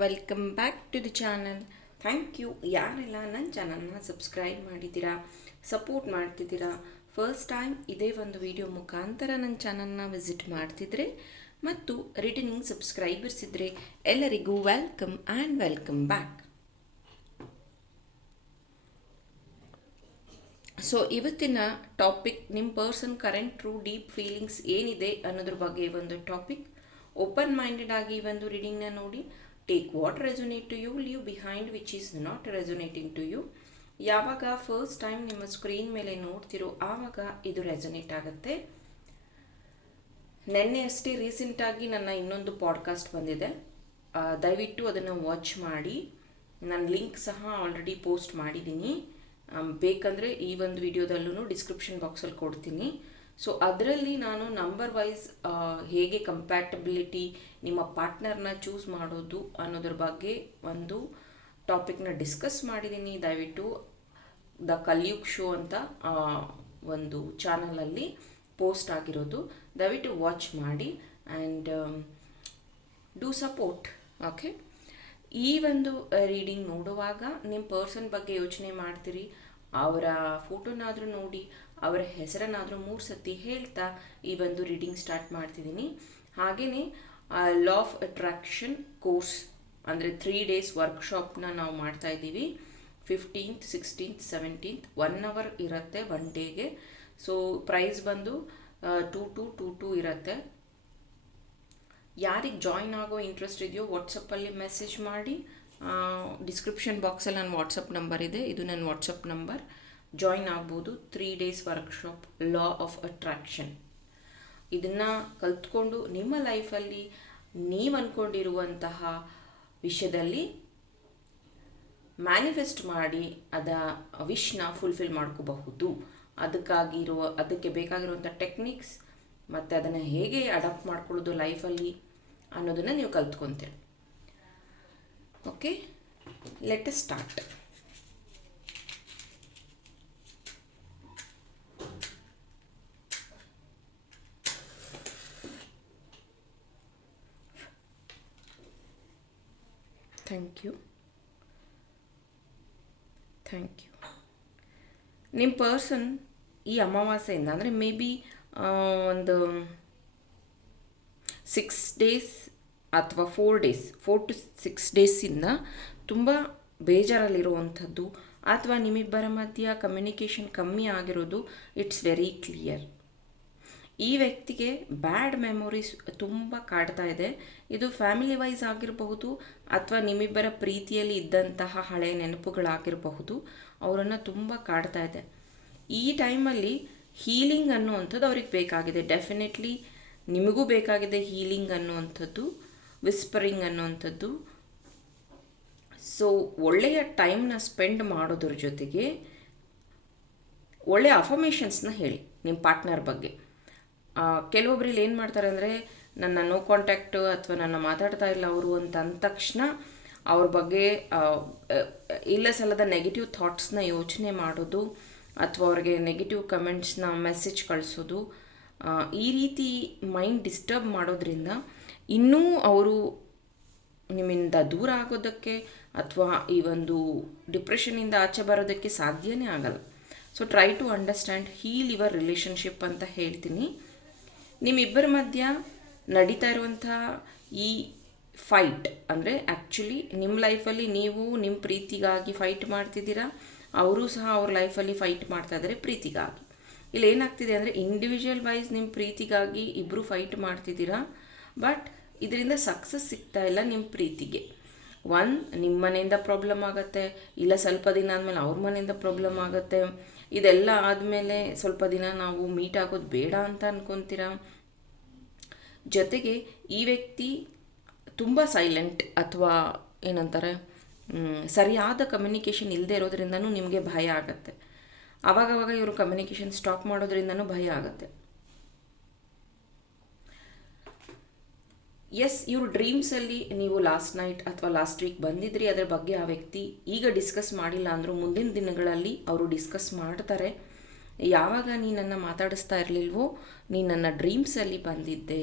Welcome back to the channel thank you ಯಾರೆಲ್ಲ ನನ್ನ ಚಾನಲ್ನ ಸಬ್ಸ್ಕ್ರೈಬ್ ಮಾಡಿದ್ದೀರಾ ಸಪೋರ್ಟ್ ಮಾಡ್ತಿದ್ದೀರಾ ಫಸ್ಟ್ ಟೈಮ್ ಇದೇ ಒಂದು ವಿಡಿಯೋ ಮುಖಾಂತರ ನನ್ನ ಚಾನಲ್ನ ವಿಸಿಟ್ ಮಾಡ್ತಿದ್ರೆ ಮತ್ತು ರಿಟರ್ನಿಂಗ್ ಸಬ್ಸ್ಕ್ರೈಬರ್ಸ್ ಇದ್ದರೆ ಎಲ್ಲರಿಗೂ welcome and welcome back so ಇವತ್ತಿನ ಟಾಪಿಕ್ ನಿಮ್ಮ person current true deep feelings ಏನಿದೆ ಅನ್ನೋದ್ರ ಬಗ್ಗೆ ಒಂದು ಟಾಪಿಕ್ ಓಪನ್ ಮೈಂಡೆಡ್ ಆಗಿ ಒಂದು ರೀಡಿಂಗ್ನ ನೋಡಿ. Take what resonate to you leave behind which is not resonating to you ಯಾವಾಗ ಫಸ್ಟ್ ಟೈಮ್ ನಿಮ್ಮ ಸ್ಕ್ರೀನ್ ಮೇಲೆ ನೋಡ್ತಿರೋ ಆವಾಗ ಇದು ರೆಸೊನೇಟ್ ಆಗುತ್ತೆ. ನೆನ್ನೆ ಅಷ್ಟೇ ರೀಸೆಂಟಾಗಿ ನನ್ನ ಇನ್ನೊಂದು ಪಾಡ್ಕಾಸ್ಟ್ ಬಂದಿದೆ. ದಯವಿಟ್ಟು ಅದನ್ನು ವಾಚ್ ಮಾಡಿ. ನನ್ನ ಲಿಂಕ್ ಸಹ ಆಲ್ರೆಡಿ ಪೋಸ್ಟ್ ಮಾಡಿದ್ದೀನಿ ಬೇಕಂದರೆ ಈ ಒಂದು ವಿಡಿಯೋದಲ್ಲೂ ಡಿಸ್ಕ್ರಿಪ್ಷನ್ ಬಾಕ್ಸಲ್ಲಿ ಕೊಡ್ತೀನಿ. ಸೊ ಅದರಲ್ಲಿ ನಾನು ನಂಬರ್ ವೈಸ್ ಹೇಗೆ ಕಂಪ್ಯಾಟಬಿಲಿಟಿ ನಿಮ್ಮ ಪಾರ್ಟ್ನರ್ನ ಚೂಸ್ ಮಾಡೋದು ಅನ್ನೋದ್ರ ಬಗ್ಗೆ ಒಂದು ಟಾಪಿಕ್ನ ಡಿಸ್ಕಸ್ ಮಾಡಿದ್ದೀನಿ ದಯವಿಟ್ಟು ದ ಕಲಿಯುಗ್ ಶೋ ಅಂತ ಒಂದು ಚಾನಲಲ್ಲಿ ಪೋಸ್ಟ್ ಆಗಿರೋದು. ದಯವಿಟ್ಟು ವಾಚ್ ಮಾಡಿ ಆ್ಯಂಡ್ ಡೂ ಸಪೋರ್ಟ್ ಓಕೆ ಈ ಒಂದು ರೀಡಿಂಗ್ ನೋಡುವಾಗ ನಿಮ್ಮ ಪರ್ಸನ್ ಬಗ್ಗೆ ಯೋಚನೆ ಮಾಡ್ತೀರಿ. ಅವರ ಫೋಟೋನಾದರೂ ನೋಡಿ, ಅವರ ಹೆಸರನ್ನಾದರೂ ಮೂರು ಸತಿ ಹೇಳ್ತಾ ಈ ಒಂದು ರೀಡಿಂಗ್ ಸ್ಟಾರ್ಟ್ ಮಾಡ್ತಿದ್ದೀನಿ. ಹಾಗೆಯೇ ಲಾ ಆಫ್ ಅಟ್ರಾಕ್ಷನ್ ಕೋರ್ಸ್ ಅಂದರೆ ತ್ರೀ ಡೇಸ್ ವರ್ಕ್ಶಾಪ್ನ ನಾವು ಮಾಡ್ತಾ ಇದ್ದೀವಿ. Fifteenth sixteenth seventeenth one hour ಇರುತ್ತೆ ಒನ್ ಡೇಗೆ ಸೊ ಪ್ರೈಸ್ ಬಂದು ಟೂ ಟು ಟೂ ಟು ಇರುತ್ತೆ. ಯಾರಿಗೆ ಜಾಯಿನ್ ಆಗೋ ಇಂಟ್ರೆಸ್ಟ್ ಇದೆಯೋ ವಾಟ್ಸಪ್ಪಲ್ಲಿ ಮೆಸೇಜ್ ಮಾಡಿ. ಡಿಸ್ಕ್ರಿಪ್ಷನ್ ಬಾಕ್ಸಲ್ಲಿ ನನ್ನ ವಾಟ್ಸಪ್ ನಂಬರ್ ಇದೆ. ಇದು ನನ್ನ ವಾಟ್ಸಪ್ ನಂಬರ್ ಜಾಯಿನ್ ಆಗ್ಬೋದು. Three days workshop law of attraction ಇದನ್ನು ಕಲ್ತ್ಕೊಂಡು ನಿಮ್ಮ ಲೈಫಲ್ಲಿ ನೀವು ಅಂದ್ಕೊಂಡಿರುವಂತಹ ವಿಷಯದಲ್ಲಿ ಮ್ಯಾನಿಫೆಸ್ಟ್ ಮಾಡಿ ಅದ ವಿಶ್ನ ಫುಲ್ಫಿಲ್ ಮಾಡ್ಕೋಬಹುದು. ಅದಕ್ಕಾಗಿರುವ, ಅದಕ್ಕೆ ಬೇಕಾಗಿರುವಂಥ ಟೆಕ್ನಿಕ್ಸ್ ಮತ್ತು ಅದನ್ನು ಹೇಗೆ ಅಡಾಪ್ಟ್ ಮಾಡ್ಕೊಳ್ಳೋದು ಲೈಫಲ್ಲಿ ಅನ್ನೋದನ್ನು ನೀವು ಕಲ್ತ್ಕೊತೀರಿ. Okay let start thank you thank you ನಿಮ್ಮ ಪರ್ಸನ್ ಈ ಅಮಾವಾಸ್ಯೆಯಿಂದ ಅಂದರೆ ಮೇ ಬಿ ಒಂದು ಸಿಕ್ಸ್ ಡೇಸ್ ಅಥವಾ four days four to six ಡೇಸಿಂದ ತುಂಬ ಬೇಜಾರಲ್ಲಿರುವಂಥದ್ದು ಅಥವಾ ನಿಮ್ಮಿಬ್ಬರ ಮಧ್ಯ ಕಮ್ಯುನಿಕೇಷನ್ ಕಮ್ಮಿ ಆಗಿರೋದು ಇಟ್ಸ್ ವೆರಿ ಕ್ಲಿಯರ್ ಈ ವ್ಯಕ್ತಿಗೆ ಬ್ಯಾಡ್ ಮೆಮೊರೀಸ್ ತುಂಬ ಕಾಡ್ತಾ ಇದೆ. ಇದು ಫ್ಯಾಮಿಲಿ ವೈಸ್ ಆಗಿರಬಹುದು ಅಥವಾ ನಿಮ್ಮಿಬ್ಬರ ಪ್ರೀತಿಯಲ್ಲಿ ಇದ್ದಂತಹ ಹಳೆಯ ನೆನಪುಗಳಾಗಿರಬಹುದು, ಅವರನ್ನು ತುಂಬ ಕಾಡ್ತಾ ಇದೆ. ಈ ಟೈಮಲ್ಲಿ ಹೀಲಿಂಗ್ ಅನ್ನುವಂಥದ್ದು ಅವ್ರಿಗೆ ಬೇಕಾಗಿದೆ. ಡೆಫಿನೆಟ್ಲಿ ನಿಮಗೂ ಬೇಕಾಗಿದೆ ಹೀಲಿಂಗ್ ಅನ್ನುವಂಥದ್ದು. ವಿಸ್ಪರಿಂಗ್ ಅನ್ನುವಂಥದ್ದು. ಸೊ ಒಳ್ಳೆಯ ಟೈಮ್ನ ಸ್ಪೆಂಡ್ ಮಾಡೋದ್ರ ಜೊತೆಗೆ ಒಳ್ಳೆಯ ಅಫರ್ಮೇಷನ್ಸ್ನ ಹೇಳಿ ನಿಮ್ಮ ಪಾರ್ಟ್ನರ್ ಬಗ್ಗೆ. ಕೆಲವೊಬ್ರಲ್ಲಿ ಏನು ಮಾಡ್ತಾರೆ ಅಂದರೆ, ನನ್ನ ನೋ ಕಾಂಟ್ಯಾಕ್ಟು ಅಥವಾ ನನ್ನ ಮಾತಾಡ್ತಾ ಇಲ್ಲ ಅವರು ಅಂತ ಅಂದ ತಕ್ಷಣ ಅವ್ರ ಬಗ್ಗೆ ಇಲ್ಲ ಸಲ್ಲದ ನೆಗೆಟಿವ್ ಥಾಟ್ಸ್ನ ಯೋಚನೆ ಮಾಡೋದು ಅಥವಾ ಅವ್ರಿಗೆ ನೆಗೆಟಿವ್ ಕಮೆಂಟ್ಸ್ನ ಮೆಸೇಜ್ ಕಳಿಸೋದು ಈ ರೀತಿ ಮೈಂಡ್ ಡಿಸ್ಟರ್ಬ್ ಮಾಡೋದ್ರಿಂದ ಇನ್ನೂ ಅವರು ನಿಮ್ಮಿಂದ ದೂರ ಆಗೋದಕ್ಕೆ ಅಥವಾ ಈ ಒಂದು ಡಿಪ್ರೆಷನಿಂದ ಆಚೆ ಬರೋದಕ್ಕೆ ಸಾಧ್ಯನೇ ಆಗಲ್ಲ. So try to understand heal your relationship ಅಂತ ಹೇಳ್ತೀನಿ. ನಿಮ್ಮಿಬ್ಬರ ಮಧ್ಯ ನಡೀತಾ ಇರುವಂಥ ಈ ಫೈಟ್ ಅಂದರೆ ಆ್ಯಕ್ಚುಲಿ ನಿಮ್ಮ ಲೈಫಲ್ಲಿ ನೀವು ನಿಮ್ಮ ಪ್ರೀತಿಗಾಗಿ ಫೈಟ್ ಮಾಡ್ತಿದ್ದೀರಾ, ಅವರು ಸಹ ಅವ್ರ ಲೈಫಲ್ಲಿ ಫೈಟ್ ಮಾಡ್ತಾ ಇದ್ದಾರೆ ಪ್ರೀತಿಗಾಗಿ. ಇಲ್ಲಿ ಏನಾಗ್ತಿದೆ ಅಂದರೆ ಇಂಡಿವಿಜುವಲ್ ವೈಸ್ ನಿಮ್ಮ ಪ್ರೀತಿಗಾಗಿ ಇಬ್ಬರು ಫೈಟ್ ಮಾಡ್ತಿದ್ದೀರಾ ಬಟ್ ಇದರಿಂದ ಸಕ್ಸಸ್ ಸಿಗ್ತಾ ಇಲ್ಲ ನಿಮ್ಮ ಪ್ರೀತಿಗೆ. ಒನ್ ನಿಮ್ಮ ಮನೆಯಿಂದ ಪ್ರಾಬ್ಲಮ್ ಆಗುತ್ತೆ, ಇಲ್ಲ ಸ್ವಲ್ಪ ದಿನ ಆದಮೇಲೆ ಅವ್ರ ಮನೆಯಿಂದ ಪ್ರಾಬ್ಲಮ್ ಆಗುತ್ತೆ. ಇದೆಲ್ಲ ಆದಮೇಲೆ ಸ್ವಲ್ಪ ದಿನ ನಾವು ಮೀಟ್ ಆಗೋದು ಬೇಡ ಅಂತ ಅನ್ಕೊತೀರ? ಜೊತೆಗೆ ಈ ವ್ಯಕ್ತಿ ತುಂಬ ಸೈಲೆಂಟ್ ಅಥವಾ ಏನಂತಾರೆ ಸರಿಯಾದ ಕಮ್ಯುನಿಕೇಷನ್ ಇಲ್ಲದೆ ಇರೋದ್ರಿಂದನೂ ನಿಮಗೆ ಭಯ ಆಗುತ್ತೆ. ಆವಾಗವಾಗ ಇವರು ಕಮ್ಯುನಿಕೇಷನ್ ಸ್ಟಾಪ್ ಮಾಡೋದ್ರಿಂದನೂ ಭಯ ಆಗುತ್ತೆ. ಎಸ್ ಇವ್ರ ಡ್ರೀಮ್ಸಲ್ಲಿ ನೀವು ಲಾಸ್ಟ್ ನೈಟ್ ಅಥವಾ ಲಾಸ್ಟ್ ವೀಕ್ ಬಂದಿದ್ರಿ, ಅದರ ಬಗ್ಗೆ ಆ ವ್ಯಕ್ತಿ ಈಗ ಡಿಸ್ಕಸ್ ಮಾಡಿಲ್ಲ ಅಂದರೂ ಮುಂದಿನ ದಿನಗಳಲ್ಲಿ ಅವರು ಡಿಸ್ಕಸ್ ಮಾಡ್ತಾರೆ. ಯಾವಾಗ ನೀ ನನ್ನ ಮಾತಾಡಿಸ್ತಾ ಇರಲಿಲ್ವೋ, ನೀ ನನ್ನ ಡ್ರೀಮ್ಸಲ್ಲಿ ಬಂದಿದ್ದೆ.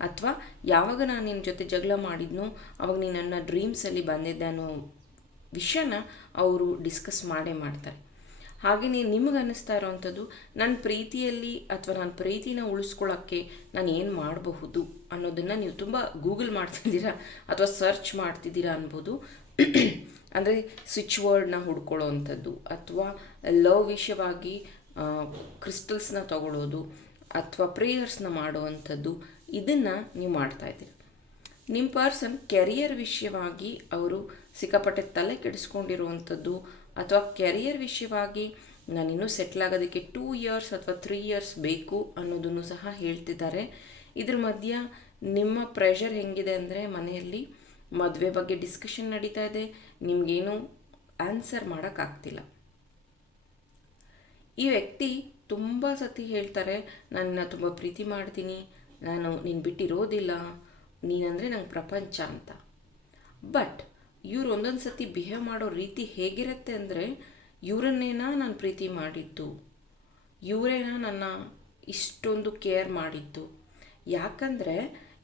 ಅಥವಾ ಯಾವಾಗ ನಾನು ನಿನ್ನ ಜೊತೆ ಜಗಳ ಮಾಡಿದ್ನೋ, ಅವಾಗ ನೀನು ನನ್ನ ಡ್ರೀಮ್ಸಲ್ಲಿ ಬಂದಿದ್ದೆ ಅನ್ನೋ ವಿಷಯನ ಅವರು ಡಿಸ್ಕಸ್ ಮಾಡೇ ಮಾಡ್ತಾರೆ. ಹಾಗೆಯೇ ನಿಮಗೆ ಅನ್ನಿಸ್ತಾ ಇರೋವಂಥದ್ದು ನನ್ನ ಪ್ರೀತಿಯಲ್ಲಿ ಅಥವಾ ನನ್ನ ಪ್ರೀತಿನ ಉಳಿಸ್ಕೊಳ್ಳೋಕ್ಕೆ ನಾನು ಏನು ಮಾಡಬಹುದು ಅನ್ನೋದನ್ನು ನೀವು ತುಂಬ ಗೂಗಲ್ ಮಾಡ್ತಿದ್ದೀರಾ ಅಥವಾ ಸರ್ಚ್ ಮಾಡ್ತಿದ್ದೀರಾ ಅನ್ಬೋದು. ಅಂದರೆ ಸ್ವಿಚ್ ವರ್ಡ್ನ ಹುಡ್ಕೊಳ್ಳೋ ಅಂಥದ್ದು ಅಥವಾ ಲವ್ ವಿಷಯವಾಗಿ ಕ್ರಿಸ್ಟಲ್ಸ್ನ ತಗೊಳ್ಳೋದು ಅಥವಾ ಪ್ರೇಯರ್ಸ್ನ ಮಾಡುವಂಥದ್ದು ಇದನ್ನು ನೀವು ಮಾಡ್ತಾ ಇದ್ದೀರಿ. ನಿಮ್ಮ ಪರ್ಸನ್ ಕೆರಿಯರ್ ವಿಷಯವಾಗಿ ಅವರು ಸಿಕ್ಕಾಪಟ್ಟೆ ತಲೆ ಕೆಡಿಸ್ಕೊಂಡಿರುವಂಥದ್ದು ಅಥವಾ ಕೆರಿಯರ್ ವಿಷಯವಾಗಿ ನಾನಿನ್ನೂ ಸೆಟ್ಲ್ ಆಗೋದಕ್ಕೆ ಟೂ ಇಯರ್ಸ್ ಅಥವಾ ತ್ರೀ ಇಯರ್ಸ್ ಬೇಕು ಅನ್ನೋದನ್ನು ಸಹ ಹೇಳ್ತಿದ್ದಾರೆ. ಇದ್ರ ಮಧ್ಯ ನಿಮ್ಮ ಪ್ರೆಷರ್ ಹೆಂಗಿದೆ ಅಂದರೆ ಮನೆಯಲ್ಲಿ ಮದುವೆ ಬಗ್ಗೆ ಡಿಸ್ಕಷನ್ ನಡೀತಾ ಇದೆ. ನಿಮಗೇನು ಆನ್ಸರ್ ಮಾಡೋಕ್ಕಾಗ್ತಿಲ್ಲ ಈ ವ್ಯಕ್ತಿ ತುಂಬ ಸತಿ ಹೇಳ್ತಾರೆ, ನನ್ನ ತುಂಬ ಪ್ರೀತಿ ಮಾಡ್ತೀನಿ. ನಾನು ನೀನು ಬಿಟ್ಟಿರೋದಿಲ್ಲ. ನೀನಂದರೆ ನಂಗೆ ಪ್ರಪಂಚ ಅಂತ. ಬಟ್ ಇವ್ರು ಒಂದೊಂದು ಸತಿ ಬಿಹೇವ್ ಮಾಡೋ ರೀತಿ ಹೇಗಿರುತ್ತೆ ಅಂದರೆ, ಇವರನ್ನೇನಾ ನಾನು ಪ್ರೀತಿ ಮಾಡಿದ್ದು, ಇವರೇನ ನನ್ನ ಇಷ್ಟೊಂದು ಕೇರ್ ಮಾಡಿದ್ದು. ಯಾಕಂದರೆ,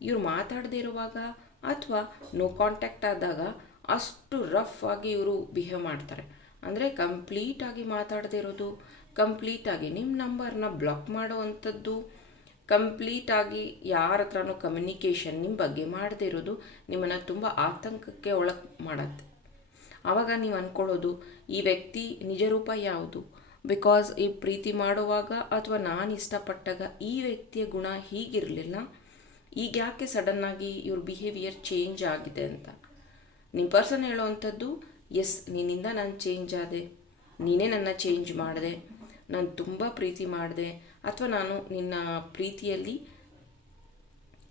ಇವ್ರು ಮಾತಾಡದೇ ಇರುವಾಗ ಅಥವಾ ನೋ ಕಾಂಟ್ಯಾಕ್ಟ್ ಆದಾಗ ಅಷ್ಟು ರಫ್ ಆಗಿ ಇವರು ಬಿಹೇವ್ ಮಾಡ್ತಾರೆ. ಅಂದರೆ ಕಂಪ್ಲೀಟಾಗಿ ಮಾತಾಡದೇ ಇರೋದು ಕಂಪ್ಲೀಟಾಗಿ ನಿಮ್ಮ ನಂಬರ್ನ ಬ್ಲಾಕ್ ಮಾಡೋವಂಥದ್ದು ಕಂಪ್ಲೀಟಾಗಿ ಯಾರ ಹತ್ರನೂ ಕಮ್ಯುನಿಕೇಷನ್ ನಿಮ್ಮ ಬಗ್ಗೆ ಮಾಡದೇ ಇರೋದು ನಿಮ್ಮನ್ನು ತುಂಬ ಆತಂಕಕ್ಕೆ ಒಳಗೆ ಮಾಡತ್ತೆ. ಆವಾಗ ನೀವು ಅಂದ್ಕೊಳ್ಳೋದು ಈ ವ್ಯಕ್ತಿ ನಿಜ ರೂಪ ಯಾವುದು? ಬಿಕಾಸ್ ಈ ಪ್ರೀತಿ ಮಾಡುವಾಗ ಅಥವಾ ನಾನು ಇಷ್ಟಪಟ್ಟಾಗ ಈ ವ್ಯಕ್ತಿಯ ಗುಣ ಹೀಗಿರಲಿಲ್ಲ, ಈಗ ಯಾಕೆ ಸಡನ್ನಾಗಿ ಇವ್ರ ಬಿಹೇವಿಯರ್ ಚೇಂಜ್ ಆಗಿದೆ ಅಂತ? ನಿಮ್ಮ ಪರ್ಸನ್ ಹೇಳೋವಂಥದ್ದು ಎಸ್ ನಿನ್ನಿಂದ ನಾನು ಚೇಂಜ್ ಆದೆ. ನೀನೇ ನನ್ನ ಚೇಂಜ್ ಮಾಡಿದೆ. ನಾನು ತುಂಬ ಪ್ರೀತಿ ಮಾಡಿದೆ. ಅಥವಾ ನಾನು ನಿನ್ನ ಪ್ರೀತಿಯಲ್ಲಿ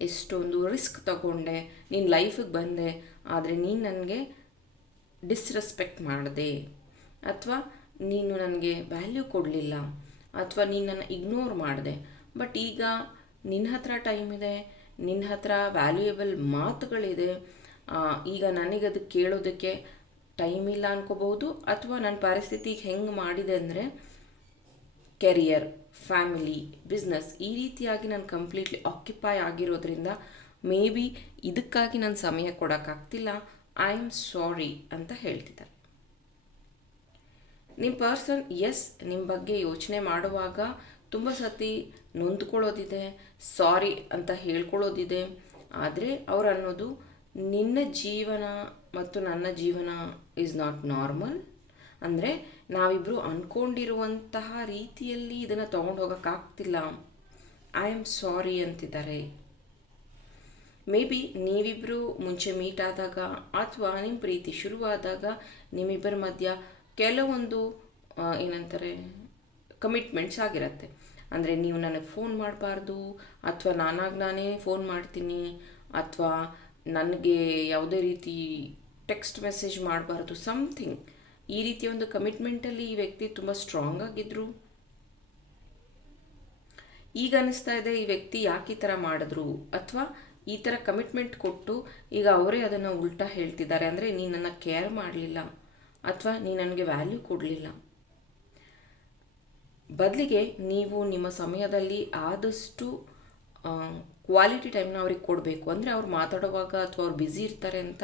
ಎಷ್ಟೊಂದು ರಿಸ್ಕ್ ತಗೊಂಡೆ ನಿನ್ನ ಲೈಫಿಗೆ ಬಂದೆ, ಆದರೆ ನೀನು ನನಗೆ ಡಿಸ್ರೆಸ್ಪೆಕ್ಟ್ ಮಾಡಿದೆ. ಅಥವಾ ನೀನು ನನಗೆ ವ್ಯಾಲ್ಯೂ ಕೊಡಲಿಲ್ಲ, ಅಥವಾ ನೀನು ನನ್ನ ಇಗ್ನೋರ್ ಮಾಡಿದೆ. ಬಟ್ ಈಗ ನಿನ್ನ ಹತ್ರ ಟೈಮ್ ಇದೆ ನಿನ್ನ ಹತ್ರ ವ್ಯಾಲ್ಯೂಯಬಲ್ ಮಾತುಗಳಿದೆ. ಈಗ ನನಗದು ಕೇಳೋದಕ್ಕೆ ಟೈಮ್ ಇಲ್ಲ ಅನ್ಕೋಬಹುದು, ಅಥವಾ ನನ್ನ ಪರಿಸ್ಥಿತಿ ಹೆಂಗೆ ಮಾಡಿದೆ ಅಂದರೆ ಕೆರಿಯರ್ ಫ್ಯಾಮಿಲಿ ಬಿಸ್ನೆಸ್ ಈ ರೀತಿಯಾಗಿ ನಾನು ಕಂಪ್ಲೀಟ್ಲಿ ಆಕ್ಯುಪೈ ಆಗಿರೋದ್ರಿಂದ ಮೇ ಬಿ ಇದಕ್ಕಾಗಿ ನಾನು ಸಮಯ ಕೊಡೋಕ್ಕಾಗ್ತಿಲ್ಲ. ಐ ಆಮ್ ಸಾರಿ ಅಂತ ಹೇಳ್ತಿದ್ದಾರೆ. ನಿಮ್ಮ ಪರ್ಸನ್ ಎಸ್ ನಿಮ್ಮ ಬಗ್ಗೆ ಯೋಚನೆ ಮಾಡುವಾಗ ತುಂಬ ಸತಿ ನೊಂದ್ಕೊಳ್ಳೋದಿದೆ ಸಾರಿ ಅಂತ ಹೇಳ್ಕೊಳ್ಳೋದಿದೆ. ಆದರೆ ಅವ್ರು ಅನ್ನೋದು ನಿನ್ನ ಜೀವನ ಮತ್ತು ನನ್ನ ಜೀವನ ಈಸ್ ನಾಟ್ ನಾರ್ಮಲ್ ಅಂದರೆ ನಾವಿಬ್ಬರು ಅಂದ್ಕೊಂಡಿರುವಂತಹ ರೀತಿಯಲ್ಲಿ ಇದನ್ನು ತೊಗೊಂಡು ಹೋಗೋಕ್ಕಾಗ್ತಿಲ್ಲ ಐ ಆಮ್ ಸಾರಿ ಅಂತಿದ್ದಾರೆ. ಮೇ ಬಿ ನೀವಿಬ್ಬರು ಮುಂಚೆ ಮೀಟ್ ಆದಾಗ ಅಥವಾ ನಿಮ್ಮ ಪ್ರೀತಿ ಶುರುವಾದಾಗ ನಿಮ್ಮಿಬ್ಬರ ಮಧ್ಯ ಕೆಲವೊಂದು ಏನಂತಾರೆ ಕಮಿಟ್ಮೆಂಟ್ಸ್ ಆಗಿರುತ್ತೆ. ಅಂದರೆ ನೀವು ನನಗೆ ಫೋನ್ ಮಾಡಬಾರ್ದು, ಅಥವಾ ನಾನಾಗಿ ನಾನೇ ಫೋನ್ ಮಾಡ್ತೀನಿ, ಅಥವಾ ನನಗೆ ಯಾವುದೇ ರೀತಿ ಟೆಕ್ಸ್ಟ್ ಮೆಸೇಜ್ ಮಾಡಬಾರ್ದು ಸಮಥಿಂಗ್ ಈ ರೀತಿಯ ಒಂದು ಕಮಿಟ್ಮೆಂಟಲ್ಲಿ ಈ ವ್ಯಕ್ತಿ ತುಂಬ ಸ್ಟ್ರಾಂಗ್ ಆಗಿದ್ರು. ಈಗ ಅನಿಸ್ತಾ ಇದೆ, ಈ ವ್ಯಕ್ತಿ ಯಾಕೆ ಈ ಥರ ಮಾಡಿದ್ರು? ಅಥವಾ ಈ ಥರ ಕಮಿಟ್ಮೆಂಟ್ ಕೊಟ್ಟು ಈಗ ಅವರೇ ಅದನ್ನು ಉಲ್ಟಾ ಹೇಳ್ತಿದ್ದಾರೆ ಅಂದರೆ, ನೀನು ನನ್ನ ಕೇರ್ ಮಾಡಲಿಲ್ಲ ಅಥವಾ ನೀ ನನಗೆ ವ್ಯಾಲ್ಯೂ ಕೊಡಲಿಲ್ಲ. ಬದಲಿಗೆ ನೀವು ನಿಮ್ಮ ಸಮಯದಲ್ಲಿ ಆದಷ್ಟು ಕ್ವಾಲಿಟಿ ಟೈಮ್ನ ಅವ್ರಿಗೆ ಕೊಡಬೇಕು. ಅಂದರೆ ಅವ್ರು ಮಾತಾಡುವಾಗ ಅಥವಾ ಅವ್ರು ಬ್ಯುಸಿ ಇರ್ತಾರೆ ಅಂತ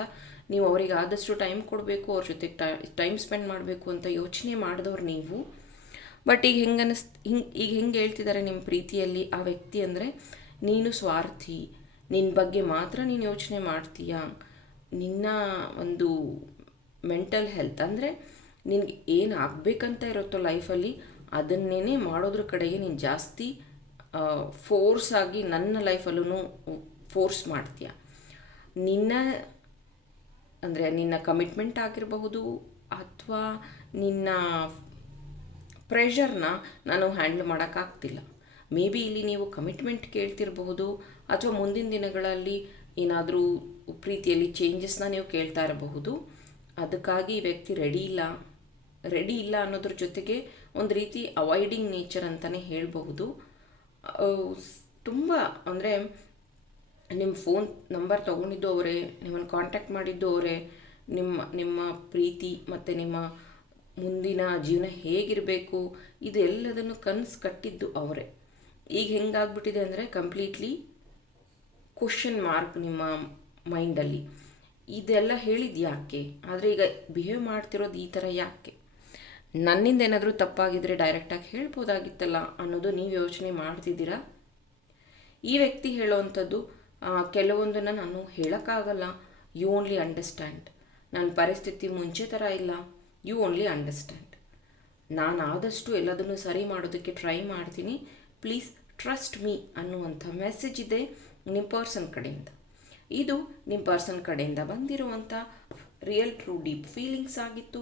ನೀವು ಅವರಿಗೆ ಆದಷ್ಟು ಟೈಮ್ ಕೊಡಬೇಕು, ಅವ್ರ ಜೊತೆ ಟೈಮ್ ಸ್ಪೆಂಡ್ ಮಾಡಬೇಕು ಅಂತ ಯೋಚನೆ ಮಾಡಿದವ್ರು ನೀವು. ಬಟ್ ಈಗ ಹೆಂಗೆ ಅನಿಸ್ ಹಿಂಗೆ, ಈಗ ಹೆಂಗೆ ಹೇಳ್ತಿದ್ದಾರೆ ನಿಮ್ಮ ಪ್ರೀತಿಯಲ್ಲಿ ಆ ವ್ಯಕ್ತಿ ಅಂದರೆ, ನೀನು ಸ್ವಾರ್ಥಿ ನಿನ್ನ ಬಗ್ಗೆ ಮಾತ್ರ ನೀನು ಯೋಚನೆ ಮಾಡ್ತೀಯ? ನಿನ್ನ ಒಂದು ಮೆಂಟಲ್ ಹೆಲ್ತ್ ಅಂದರೆ ನಿನಗೆ ಏನು ಆಗಬೇಕಂತ ಇರುತ್ತೋ ಲೈಫಲ್ಲಿ ಅದನ್ನೇ ಮಾಡೋದ್ರ ಕಡೆಗೆ ನೀನು ಜಾಸ್ತಿ ಫೋರ್ಸ್ ಆಗಿ ನನ್ನ ಲೈಫಲ್ಲೂ ಫೋರ್ಸ್ ಮಾಡ್ತೀಯ. ನಿನ್ನ, ಅಂದರೆ ನಿನ್ನ ಕಮಿಟ್ಮೆಂಟ್ ಆಗಿರಬಹುದು ಅಥವಾ ನಿನ್ನ ಪ್ರೆಷರ್ನ ನಾನು ಹ್ಯಾಂಡಲ್ ಮಾಡೋಕ್ಕಾಗ್ತಿಲ್ಲ ಮೇ ಬಿ ಇಲ್ಲಿ ನೀವು ಕಮಿಟ್ಮೆಂಟ್ ಕೇಳ್ತಿರಬಹುದು ಅಥವಾ ಮುಂದಿನ ದಿನಗಳಲ್ಲಿ ಏನಾದರೂ ಪ್ರೀತಿಯಲ್ಲಿ ಚೇಂಜಸ್ನ ನೀವು ಕೇಳ್ತಾ ಇರಬಹುದು. ಅದಕ್ಕಾಗಿ ಈ ವ್ಯಕ್ತಿ ರೆಡಿ ಇಲ್ಲ. ರೆಡಿ ಇಲ್ಲ ಅನ್ನೋದ್ರ ಜೊತೆಗೆ ಒಂದು ರೀತಿ ಅವಾಯ್ಡಿಂಗ್ ನೇಚರ್ ಅಂತಲೇ ಹೇಳಬಹುದು. ತುಂಬ ಅಂದರೆ ನಿಮ್ಮ ಫೋನ್ ನಂಬರ್ ತೊಗೊಂಡಿದ್ದು ಅವರೇ ನಿಮ್ಮನ್ನು ಕಾಂಟ್ಯಾಕ್ಟ್ ಮಾಡಿದ್ದು ಅವರೇ ನಿಮ್ಮ ನಿಮ್ಮ ಪ್ರೀತಿ ಮತ್ತು ನಿಮ್ಮ ಮುಂದಿನ ಜೀವನ ಹೇಗಿರಬೇಕು, ಇದೆಲ್ಲದನ್ನು ಕನಸು ಕಟ್ಟಿದ್ದು ಅವರೇ. ಈಗ ಹೆಂಗಾಗ್ಬಿಟ್ಟಿದೆ ಅಂದರೆ ಕಂಪ್ಲೀಟ್ಲಿ ಕ್ವಶನ್ ಮಾರ್ಕ್ ನಿಮ್ಮ ಮೈಂಡಲ್ಲಿ ಇದೆಲ್ಲ ಹೇಳಿದ್ದು ಯಾಕೆ? ಆದರೆ ಈಗ ಬಿಹೇವ್ ಮಾಡ್ತಿರೋದು ಈ ಥರ ಯಾಕೆ? ನನ್ನಿಂದ ಏನಾದರೂ ತಪ್ಪಾಗಿದ್ದರೆ ಡೈರೆಕ್ಟಾಗಿ ಹೇಳ್ಬೋದಾಗಿತ್ತಲ್ಲ ಅನ್ನೋದು ನೀವು ಯೋಚನೆ ಮಾಡ್ತಿದ್ದೀರಾ? ಈ ವ್ಯಕ್ತಿ ಹೇಳೋವಂಥದ್ದು ಕೆಲವೊಂದನ್ನು ನಾನು ಹೇಳೋಕ್ಕಾಗಲ್ಲ. ಯು ಓನ್ಲಿ ಅಂಡರ್ಸ್ಟ್ಯಾಂಡ್ ನನ್ನ ಪರಿಸ್ಥಿತಿ ಮುಂಚೆ ಥರ ಇಲ್ಲ. ಯು ಓನ್ಲಿ ಅಂಡರ್ಸ್ಟ್ಯಾಂಡ್ ನಾನು ಆದಷ್ಟು ಎಲ್ಲದನ್ನು ಸರಿ ಮಾಡೋದಕ್ಕೆ ಟ್ರೈ ಮಾಡ್ತೀನಿ. ಪ್ಲೀಸ್ ಟ್ರಸ್ಟ್ ಮೀ ಅನ್ನುವಂಥ ಮೆಸೇಜ್ ಇದೆ ನಿಮ್ಮ ಪರ್ಸನ್ ಕಡೆಯಿಂದ. ಇದು ನಿಮ್ಮ ಪರ್ಸನ್ ಕಡೆಯಿಂದ ಬಂದಿರುವಂಥ ರಿಯಲ್ ಟ್ರೂ ಡೀಪ್ ಫೀಲಿಂಗ್ಸ್ ಆಗಿತ್ತು.